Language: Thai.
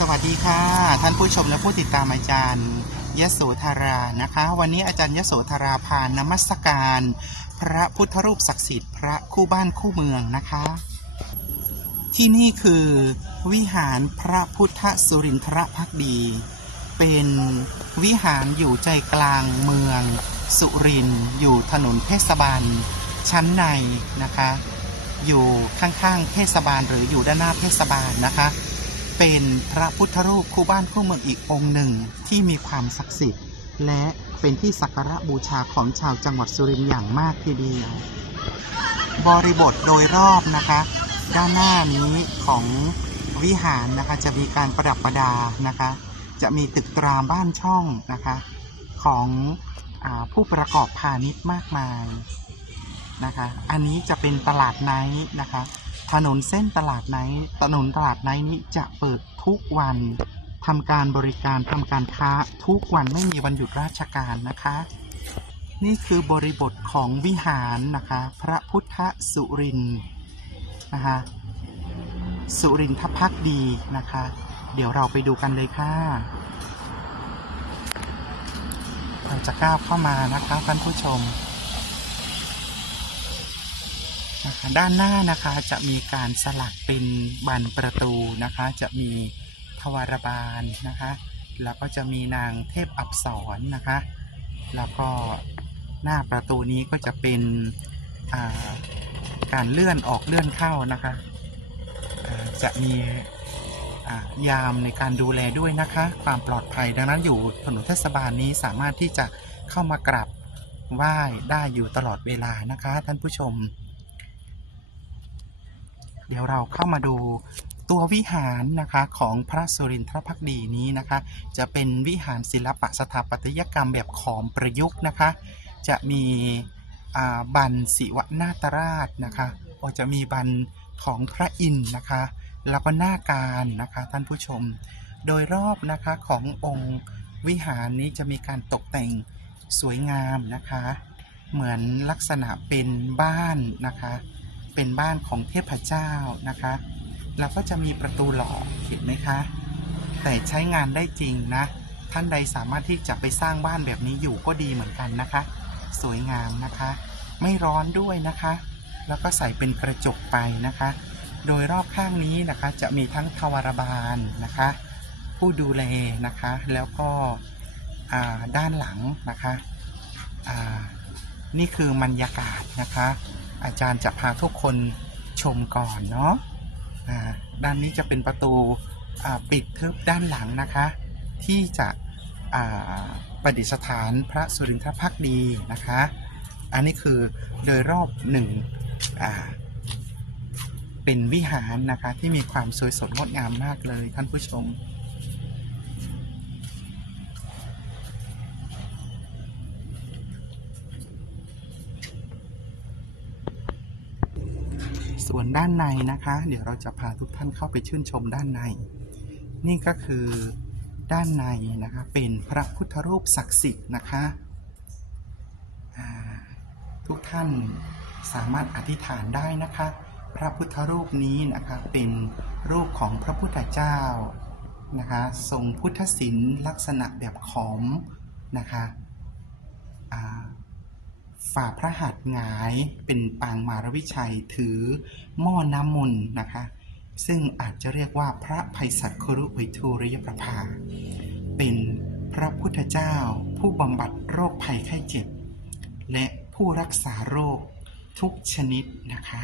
สวัสดีค่ะ ท่านผู้ชมและผู้ติดตามอาจารย์ยโสธรานะคะ วันนี้อาจารย์ยโสธราพานนมัสการ พระพุทธรูปศักดิ์สิทธิ์พระคู่บ้านคู่เมืองนะคะ ที่นี่คือวิหารพระพุทธสุรินทรพักดี เป็นวิหารอยู่ใจกลางเมือง สุรินอยู่ถนนเทศบาลชั้นในนะคะ อยู่ข้างๆเทศบาลหรืออยู่ด้านหน้าเทศบาลนะคะ เป็นพระพุทธรูปคู่บ้านคู่เมืองอีกองค์หนึ่งที่มีความศักดิ์สิทธิ์ และเป็นที่สักการะบูชาของชาวจังหวัดสุรินทร์อย่างมากทีเดียว บริบทโดยรอบนะคะ ด้านหน้านี้ของวิหารนะคะจะมีการประดับประดานะคะ จะมีตึกตราบ้านช่องนะคะของอผู้ประกอบพาณิชย์มากมายนะคะ อันนี้จะเป็นตลาดไนท์นะคะ ถนนเส้นตลาดไนท์ถนนตลาดไนท์นี้จะเปิดทุกวันทำการบริการทำการค้าทุกวันไม่มีวันหยุดราชการนะคะ นี่คือบริบทของวิหารนะคะ พระพุทธสุรินทร์นะคะสุรินทพักดีนะคะ เดี๋ยวเราไปดูกันเลยค่ะเราจะก้าวเข้ามานะคะท่านผู้ชม นะคะด้านหน้านะคะจะมีการสลักเป็นบานประตูนะคะ จะมีทวารบาลนะคะ แล้วก็จะมีนางเทพอับสรนะคะ แล้วก็หน้าประตูนี้ก็จะเป็นาการเลื่อนออกเลื่อนเข้านะคะจะมียามในการดูแลด้วยนะคะ ความปลอดภัยดังนั้นอยู่ถนนเทศบาลนี้สามารถที่จะเข้ามากราบไหว้ได้อยู่ตลอดเวลานะคะ ท่านผู้ชม เดี๋ยวเราเข้ามาดูตัววิหารนะคะของพระสุรินทรพักดีนี้นะคะ จะเป็นวิหารศิลปะสถาปัตยกรรมแบบขอมประยุกต์นะคะ จะมีบันศิวนาตราชนะคะก็จะมีบันของพระอินทร์นะคะ แล้วก็หน้าการนะคะท่านผู้ชม โดยรอบนะคะขององค์วิหารนี้จะมีการตกแต่งสวยงามนะคะ เหมือนลักษณะเป็นบ้านนะคะ เป็นบ้านของเทพเจ้านะคะแล้วก็จะมีประตูหล่อเห็นไหมคะ แต่ใช้งานได้จริงนะ ท่านใดสามารถที่จะไปสร้างบ้านแบบนี้อยู่ก็ดีเหมือนกันนะคะ สวยงามนะคะ ไม่ร้อนด้วยนะคะ แล้วก็ใส่เป็นกระจกไปนะคะ โดยรอบข้างนี้นะคะจะมีทั้งทวารบาลนะคะ ผู้ดูแลนะคะ แล้วก็ด้านหลังนะคะ นี่คือบรรยากาศนะคะ อาจารย์จะพาทุกคนชมก่อนเนาะอ่าด้านนี้จะเป็นประตูอ่าปิดทึบด้านหลังนะคะ ที่จะอ่าประดิษฐานพระสุรินทรพักดีนะคะ อันนี้คือโดยรอบหนึ่งอ่าเป็นวิหารนะคะที่มีความสวยสดงดงามมากเลยท่านผู้ชม ส่วนด้านในนะคะ เดี๋ยวเราจะพาทุกท่านเข้าไปชื่นชมด้านใน นี่ก็คือด้านในนะคะ เป็นพระพุทธรูปศักดิ์สิทธิ์นะคะทุกท่านสามารถอธิษฐานได้นะคะ พระพุทธรูปนี้นะคะเป็นรูปของพระพุทธเจ้านะคะทรงพุทธศิลป์ลักษณะแบบขอมนะคะ ฝ่าพระหัตถ์หงายเป็นปางมารวิชัยถือหม้อน้ำมนต์นะคะ ซึ่งอาจจะเรียกว่าพระภัยสัตว์ครุวิทูริยประภา เป็นพระพุทธเจ้าผู้บำบัดโรคภัยไข้เจ็บ และผู้รักษาโรคทุกชนิดนะคะ